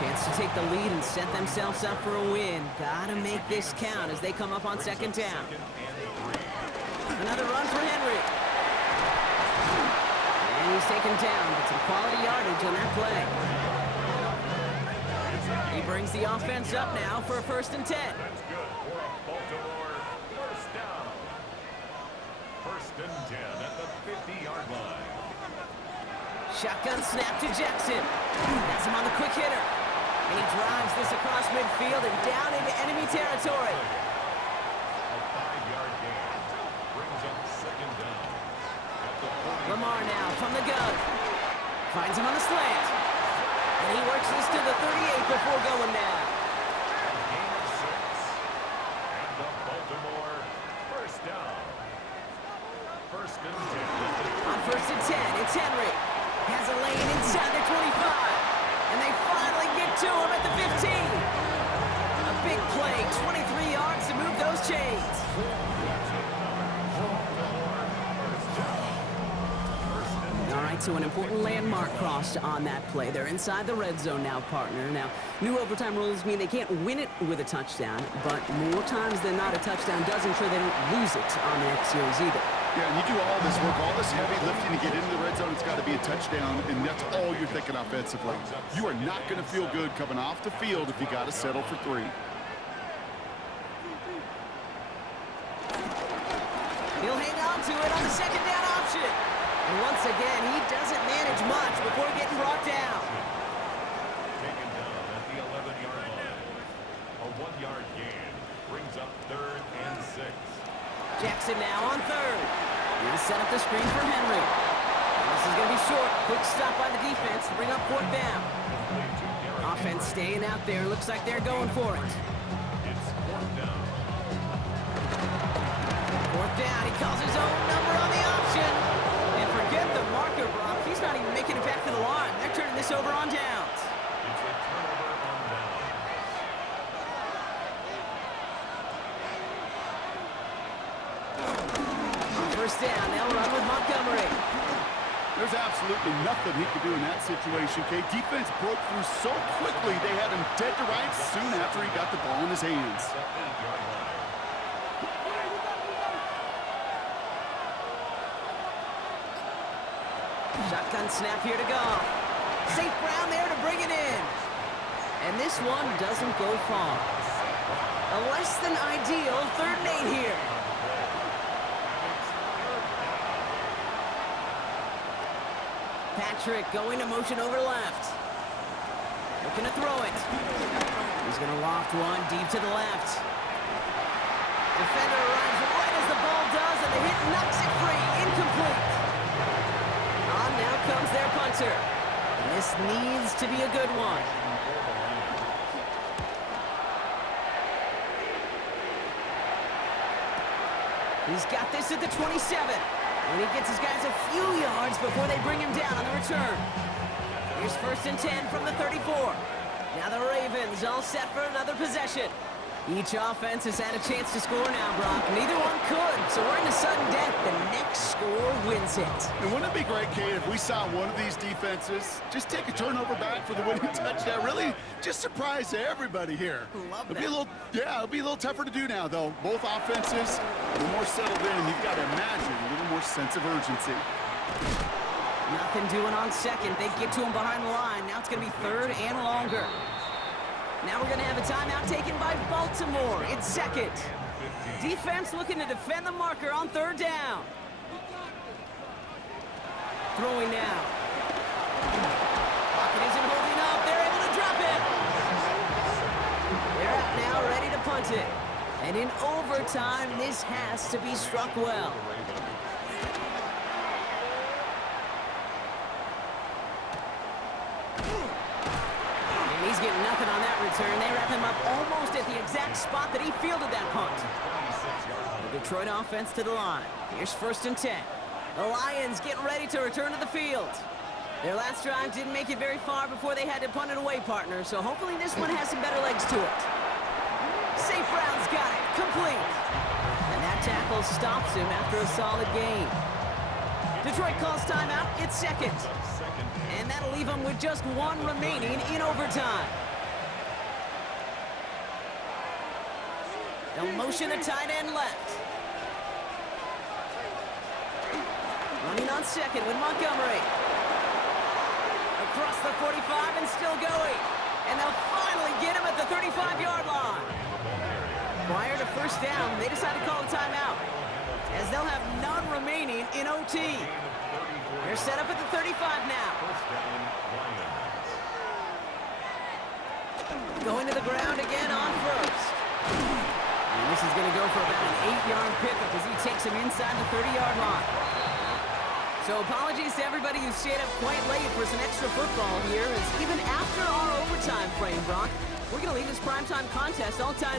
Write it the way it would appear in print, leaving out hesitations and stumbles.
Chance to take the lead and set themselves up for a win. Gotta make this count as they come up on second down. Another run for Henry. And he's taken down, but some quality yardage on that play. He brings the offense up now for a 1st and 10. That's good for a Baltimore first down. 1st and 10 at the 50-yard line. Shotgun snap to Jackson. Has him on the quick hitter. And he drives this across midfield and down into enemy territory. A 5-yard gain brings up 2nd down. At the 40. Lamar now from the gun. Finds him on the slant. And he works this to the 38 before going down. Gain of 6. And the Baltimore first down. 1st and 10. On 1st and 10, it's Henry. Has a lane inside the 25. And they finally get to him at the 15. A big play, 23 yards to move those chains. All right, so an important landmark crossed on that play. They're inside the red zone now, partner. Now, new overtime rules mean they can't win it with a touchdown, but more times than not, a touchdown does ensure they don't lose it on the next series either. Yeah, and you do all this work, all this heavy lifting to get into the red zone. It's got to be a touchdown, and that's all you're thinking offensively. You are not going to feel good coming off the field if you got to settle for 3. He'll hang on to it on the 2nd down option. And once again, he doesn't manage much before getting brought down. Taken down at the 11-yard line. A 1-yard gain brings up 3rd and 6. Jackson now on 3rd. He'll set up the screen for Henry. And this is going to be short. Quick stop by the defense to bring up 4th down. Offense staying out there. Looks like they're going for it. It's 4th down. 4th down. He calls his own number on the option. And forget the marker, Brock. He's not even making it back to the line. They're turning this over on downs. It's a turnover on downs. On 1st down, they'll run with Montgomery. There's absolutely nothing he could do in that situation, Kate. Defense broke through so quickly, they had him dead to rights soon after he got the ball in his hands. The 8-yard line. Shotgun snap here to go. St. Brown there to bring it in. And this one doesn't go far. A less than ideal 3rd and 8 here. Patrick going to motion over left. Looking to throw it. He's going to loft one deep to the left. Defender arrives right as the ball does, and the hit knocks it free. Incomplete. On now comes their punter. And this needs to be a good one. He's got this at the 27. And he gets his guys a few yards before they bring him down on the return. Here's 1st and 10 from the 34. Now the Ravens all set for another possession. Each offense has had a chance to score now, Brock. Neither one could, so we're in a sudden death. The next score wins it. And wouldn't it be great, Kate, if we saw one of these defenses just take a turnover back for the winning touchdown? Really just surprise everybody here. Love It'll that. be a little, it'll be a little tougher to do now, though. Both offenses a little more settled in, and you've got to imagine a little more sense of urgency. Nothing doing on 2nd. They get to him behind the line. Now it's going to be 3rd and longer. Now we're going to have a timeout taken by Baltimore. It's 2nd. Defense looking to defend the marker on 3rd down. Throwing now. Pocket isn't holding up. They're able to drop it. They're out now, ready to punt it. And in overtime, this has to be struck well. And he's getting nothing on that return. They wrap him up almost at the exact spot that he fielded that punt. The Detroit offense to the line. Here's 1st and 10. The Lions getting ready to return to the field. Their last drive didn't make it very far before they had to punt it away, partner, so hopefully this one has some better legs to it. St. Brown's got it. Complete. And that tackle stops him after a solid gain. Detroit calls timeout. It's 2nd. And that'll leave them with just one remaining in overtime. They'll motion the tight end left. Running on second with Montgomery. Across the 45 and still going. And they'll finally get him at the 35-yard line. Prior to first down, they decide to call a timeout, as they'll have none remaining in OT. They're set up at the 35 now. Going to the ground again on first. And this is going to go for about an 8-yard pickup as he takes him inside the 30-yard line. So apologies to everybody who stayed up quite late for some extra football here, as even after our overtime frame, Brock, we're going to leave this primetime contest all tied up.